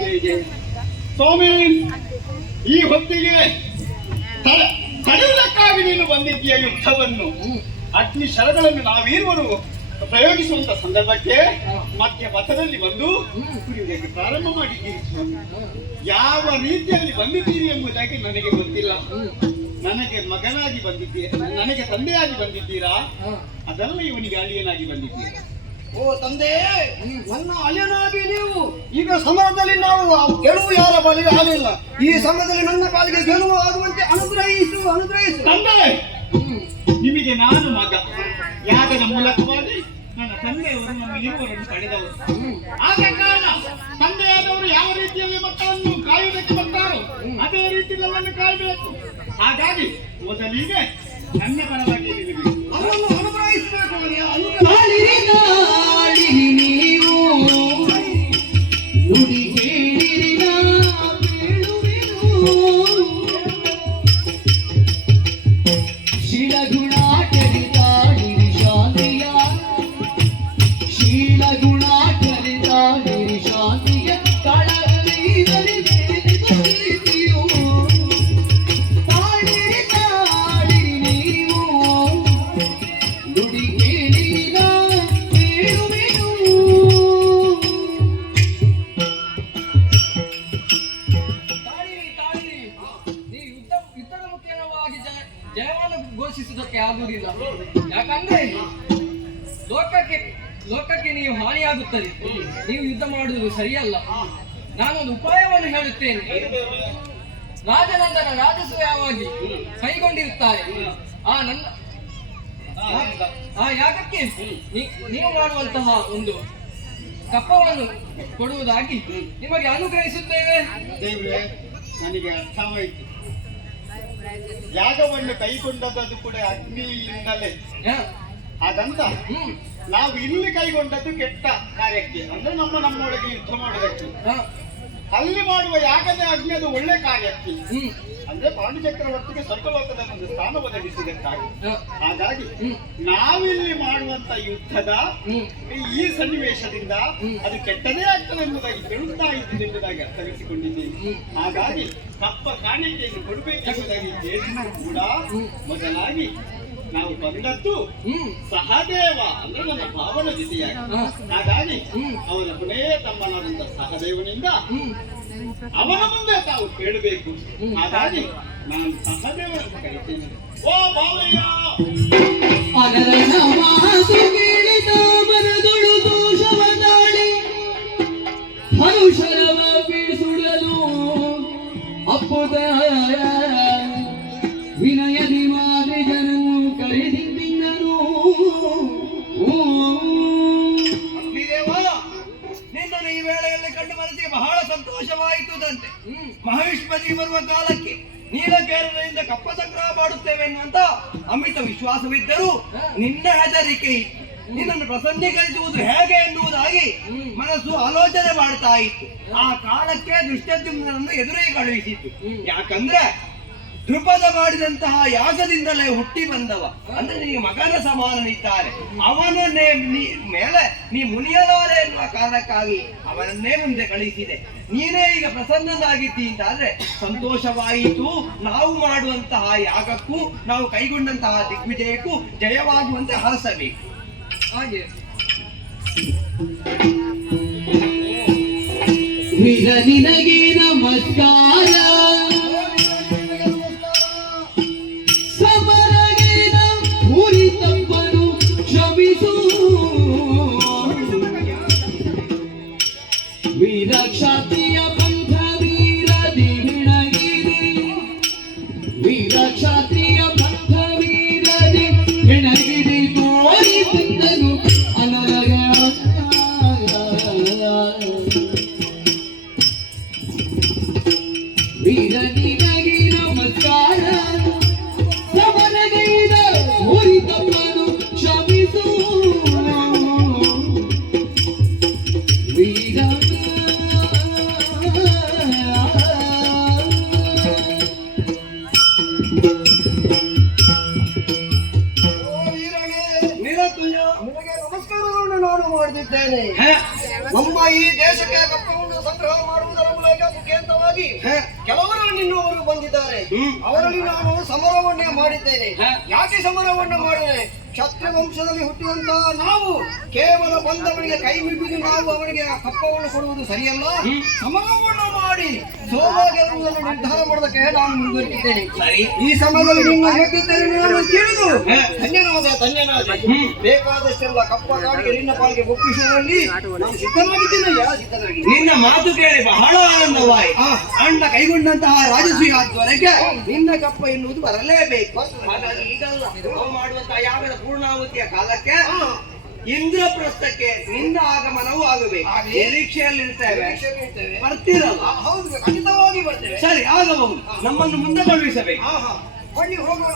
ಜಯ ಜಯ ಸ್ವಾಮಿ. ಈ ಹೊತ್ತಿಗೆ ತಡೆಯುವುದಕ್ಕಾಗಿ ನೀನು ಬಂದಿದ್ದೀಯ ಯುದ್ಧವನ್ನು. ಅಗ್ನಿ ಶರಗಳನ್ನು ನಾವೀರ್ವರು ಪ್ರಯೋಗಿಸುವಂತ ಸಂದರ್ಭಕ್ಕೆ ಮಧ್ಯ ಪಥದಲ್ಲಿ ಬಂದು ಕುಡಿಯುವುದಕ್ಕೆ ಪ್ರಾರಂಭ ಮಾಡಿದ್ದೀರಿ ಸ್ವಾಮಿ. ಯಾವ ರೀತಿಯಲ್ಲಿ ಬಂದಿದ್ದೀರಿ ಎಂಬುದಾಗಿ ನನಗೆ ಗೊತ್ತಿಲ್ಲ. ನನಗೆ ಮಗನಾಗಿ ಬಂದಿದ್ದೀರಾ, ನನಗೆ ತಂದೆಯಾಗಿ ಬಂದಿದ್ದೀರಾ, ಅದೆಲ್ಲ ಇವನಿಗೆ ಅಳಿಯನಾಗಿ ಬಂದಿದ್ದೀರಾ. ಓ ತಂದೆ, ನನ್ನ ಅಳಿಯನಾಗಿ ನೀವು ಈಗ ಸಮರದಲ್ಲಿ ನಾವು ಗೆಲುವು ಯಾರ ಪಾಲಿಗೆ ಆಗಲಿಲ್ಲ. ಈ ಸಮರದಲ್ಲಿ ನನ್ನ ಪಾಲಿಗೆ ಗೆಲುವು ಆಗುವಂತೆ ಅನುಗ್ರಹಿಸು ಅನುಗ್ರಹಿಸು ತಂದೆ. ನಿಮಗೆ ನಾನು ಮಗ. ಯಾಗದ ಮೂಲಕವಾಗಿ ನನ್ನ ತಂದೆಯವರು ನಮ್ಮ ಇರುವರನ್ನು ಪಡೆದವರು. ಆದ ಕಾರಣ ತಂದೆಯಾದವರು ಯಾವ ರೀತಿಯಲ್ಲಿ ಮಕ್ಕಳನ್ನು ಕಾಯುವುದಕ್ಕೆ ಬರ್ತಾರೋ ಅದೇ ರೀತಿ ನಮ್ಮನ್ನು ಕಾಯಬೇಕು. ಹಾಗಾಗಿ ಮೊದಲಿಗೆ ನನ್ನ ಪರವಾಗಿ ಅವರನ್ನು ಅನುಗ್ರಹಿಸಬೇಕು. ನೀವು ನುಡಿ ಕೇಳಿರಿನ ಬೀಳುವೆನು ಶಿಲಗುಣಾಟರಿತಾಡಿರಿ ಶಾಂತಿಯ ಶಿಲಗುಣಾಟರಿತಾಡಿರಿ ಶಾಂತಿಯ ಕಳವಳಿದಲ್ಲಿ ಬೇದಿದೆಯೋ ತಾಳಿರಿ ತಾಳಿರಿ ನೀವು ನುಡಿ ಕೇಳಿರಿನ ಬೀಳುವೆನು. ಯುದ್ಧದ ಮುಖ್ಯವಾಗಿ ಜಯವನ್ನು ಘೋಷಿಸುವುದಕ್ಕೆ ಆಗುವುದಿಲ್ಲ. ಯಾಕಂದ್ರೆ ಲೋಕಕ್ಕೆ ನೀವು ಹಾನಿಯಾಗುತ್ತದೆ. ನೀವು ಯುದ್ಧ ಮಾಡುವುದು ಸರಿಯಲ್ಲ. ನಾನೊಂದು ಉಪಾಯವನ್ನು ಹೇಳುತ್ತೇನೆ. ರಾಜನಂದನ ರಾಜಸೂಯವಾಗಿ ಕೈಗೊಂಡಿರುತ್ತಾರೆ. ಆ ಯಾಗಕ್ಕೆ ನೀವು ಮಾಡುವಂತಹ ಒಂದು ಕಪ್ಪವನ್ನು ಕೊಡುವುದಾಗಿ ನಿಮಗೆ ಅನುಗ್ರಹಿಸುತ್ತೇವೆ. ದೇವ್ರೆ, ನನಗೆ ಅರ್ಥವಾಯಿತು. ಯಾಗವನ್ನು ಕೈಗೊಂಡದ್ದು ಕೂಡ ಅಗ್ನಿಯಿಂದಲೇ. ಹಾಗಂತ ನಾವು ಇಲ್ಲಿ ಕೈಗೊಂಡದ್ದು ಕೆಟ್ಟ ಕಾರ್ಯಕ್ಕೆ, ಅಂದ್ರೆ ನಮ್ಮೊಳಗೆ ಯುದ್ಧ ಮಾಡೋದಕ್ಕೆ. ಅಲ್ಲಿ ಮಾಡುವ ಯಾಗದ ಅಗ್ನಿ ಅದು ಒಳ್ಳೆ ಕಾರ್ಯಕ್ಕೆ, ಅಂದ್ರೆ ಪಾಂಡು ಚಕ್ರವರ್ತಿಗೆ ಸ್ವರ್ಗಲೋಕದಲ್ಲಿ ಒಂದು ಸ್ಥಾನ ಒದಗಿಸಿದಕ್ಕಾಗಿ. ಹಾಗಾಗಿ ನಾವಿಲ್ಲಿ ಮಾಡುವಂತ ಯುದ್ಧದ ಈ ಸನ್ನಿವೇಶದಿಂದ ಅದು ಕೆಟ್ಟದೇ ಆಗ್ತದೆ ಎಂಬುದಾಗಿ ಬೆಳುತ್ತಾ ಇದ್ದು ಎಂಬುದಾಗಿ ಅರ್ಥವಿಸಿಕೊಂಡಿದ್ದೇನೆ. ಹಾಗಾಗಿ ಕಪ್ಪ ಕಾಣಿಕೆಯನ್ನು ಕೊಡಬೇಕೆಂಬುದಾಗಿ ಹೇಳಿದ್ರು ಕೂಡ ಮೊದಲಾಗಿ ನಾವು ಬಂದದ್ದು ಸಹದೇವ ಅಂದ್ರೆ ನನ್ನ ಭಾವನ ಜೊತೆಯಾಗಿ. ಹಾಗಾಗಿ ಅವನ ಕೊನೆಯ ತಮ್ಮನಾದಂತ ಸಹದೇವನಿಂದ ಅವನ ಮುಂದೆ ತಾವು ಕೇಳಬೇಕು. ಹಾಗಾಗಿ ನಾನು ಸಹದೇವನನ್ನು ಕರೀತೇನೆ. ಓ ಭಾವಯ್ಯ, ಅನರನ ಮಾತು ಕೇಳಿದ ಮನದೊಳು ದೋಷವ ತಾಳಿ ಹರುಷರವ ಬೀಸುಡಲು ಅಪ್ಪುದ ವಿನಯದಿ ಮಾದಿ ಜನನು ಕರೆದಿದ್ದನು. ನಿನ್ನನ್ನು ಈ ವೇಳೆಯಲ್ಲಿ ಕಂಡು ಮನಸ್ಸಿಗೆ ಬಹಳ ಸಂತೋಷವಾಯಿತುದಂತೆ. ಮಹೇಶ್ವರಿ ಬರುವ ಕಾಲಕ್ಕೆ ನೀಲಕೇರದಿಂದ ಕಪ್ಪ ಸಂಗ್ರಹ ಮಾಡುತ್ತೇವೆ ಎನ್ನುವಂತ ಅಮಿತ ವಿಶ್ವಾಸವಿದ್ದರೂ ನಿನ್ನ ಹೆದರಿಕೆ ಇತ್ತು. ನಿನ್ನನ್ನು ಪ್ರಸನ್ನೀಕರಿಸುವುದು ಹೇಗೆ ಎನ್ನುವುದಾಗಿ ಮನಸ್ಸು ಆಲೋಚನೆ ಮಾಡ್ತಾ ಇತ್ತು. ಆ ಕಾಲಕ್ಕೆ ದುಷ್ಟದ್ಯುಮ್ನನ್ನು ಎದುರಿಗೆ ಕಳುಹಿಸಿತ್ತು. ಯಾಕಂದ್ರೆ ದ್ರುಪದ ಮಾಡಿದಂತಹ ಯಾಗದಿಂದಲೇ ಹುಟ್ಟಿ ಬಂದವ, ಅಂದ್ರೆ ನಿನಗೆ ಮಗನ ಸಮಾನನಿದ್ದಾರೆ. ಅವನನ್ನೇ ಮೇಲೆ ನೀ ಮುನಿಯಲಾರೆ ಎನ್ನುವ ಕಾರಣಕ್ಕಾಗಿ ಅವನನ್ನೇ ಮುಂದೆ ಕಳಿಸಿದೆ. ನೀನೇ ಈಗ ಪ್ರಸನ್ನನಾಗಿದ್ದಿ ಅಂತಾದ್ರೆ ಸಂತೋಷವಾಯಿತು. ನಾವು ಮಾಡುವಂತಹ ಯಾಗಕ್ಕೂ ನಾವು ಕೈಗೊಂಡಂತಹ ದಿಗ್ವಿಜಯಕ್ಕೂ ಜಯವಾಗುವಂತೆ ಹರಸಬೇಕು. ಹಾಗೆ ವೀರ ನಿನಗೆ ನಮಸ್ಕಾರ, ಸಮರಗೇನ ಊರಿ ತಪ್ಪನು ಕ್ಷಮಿಸು. ವೀರ ಕ್ಷಾತ್ರಿಯ ಪಂಥ ವೀರ ದಿಹಿಣಗಿರಿ, ವೀರ ಕ್ಷಾತ್ರಿಯ ಪಂಥ ವೀರ ದಿಹಿಣಗಿರಿ ತೋರಿ ಬಂದನು ಅನರಗ. ವೀರ ನಿನಗೆ ನಮಸ್ಕಾರ, ಸಮರಗೈದ ಊರಿ ತಪ್ಪನು ಕ್ಷಮಿಸು. ವೀರ ನಿನಗೆ ನಮಸ್ಕಾರಗಳನ್ನು ನಾನು ಮಾಡುತ್ತಿದ್ದೇನೆ. ನಮ್ಮ ಈ ದೇಶಕ್ಕೆ ಕಪ್ಪವನ್ನು ಸಂಗ್ರಹ ಮಾಡುವುದರ ನಾಯಕ ಮುಖೇಂತವಾಗಿ ಹ. ಕೆಲವರು ನಿನ್ನವರು ಬಂದಿದ್ದಾರೆ. ಹ್ಮ್. ಅವರಲ್ಲಿ ನಾನು ಸಮರವನ್ನೇ ಮಾಡಿದ್ದೇನೆ. ಹ. ಯಾಕೆ ಸಮರವನ್ನ ಮಾಡಿದ್ದೇನೆ? ಕ್ಷತ್ರಿಯ ವಂಶದಲ್ಲಿ ಹುಟ್ಟಿದಂತಹ ನಾವು ಕೇವಲ ಬಂದವನಿಗೆ ಕೈ ಮುಗಿದು ನಾವು ಅವನಿಗೆ ಕಪ್ಪವನ್ನು ಕೊಡುವುದು ಸರಿಯಲ್ಲ. ಸಮರವನ್ನು ಮಾಡಿ ಸೋಲ ಗೆಲ್ಲುವುದನ್ನು ನಿರ್ಧಾರ ಮಾಡೋದಕ್ಕೆ ನಾನು ಮುಂದುವರಿಸಿದ್ದೇನೆ. ಸರಿ. ಈ ಸಮಯದಲ್ಲಿ ನಿನ್ನ ಗೆದ್ದಿದ್ದೇನೆ ನಾನು ತಿಳಿದು ಧನ್ಯನಾದೆ. ಬೇಕಾದಷ್ಟೆಲ್ಲ ಕಪ್ಪ ಕಾಡಿಗೆ ನಿನ್ನ ಪಾಲಿಗೆ ಒಪ್ಪಿಸುವಲ್ಲಿ ನಾನು ಸಿದ್ಧನಾಗಿದ್ದೇನೆ. ನಿನ್ನ ಮಾತು ಕೇಳಿ ಬಹಳ ಆನಂದವಾಯಿತು. ಅಣ್ಣ ಕೈಗೊಂಡಂತಹ ರಾಜಸೂಯ ಆದ್ವರೆಗೆ ನಿನ್ನ ಕಪ್ಪ ಎನ್ನುವುದು ಬರಲೇಬೇಕು. ಹಾಗಾಗಿ ಈಗಲ್ಲ ನಾವು ಮಾಡುವಂತಹ ಯಾಗದ ಪೂರ್ಣಾಹುತಿಯ ಕಾಲಕ್ಕೆ ಇಂದ್ರಪ್ರಸ್ಥಕ್ಕೆ ನಿನ್ನ ಆಗಮನವೂ ಆಗಬೇಕು. ನಿರೀಕ್ಷೆಯಲ್ಲಿರ್ತೇವೆ, ಬರ್ತೀರಲ್ಲ? ಹೌದು, ಖಂಡಿತವಾಗಿ ಬರ್ತೇವೆ. ಸರಿ, ಆಗಬಹುದು. ನಮ್ಮನ್ನು ಮುಂದೆ ಕಳುಹಿಸಬೇಕು. ಬನ್ನಿ ಹೋಗೋಣ.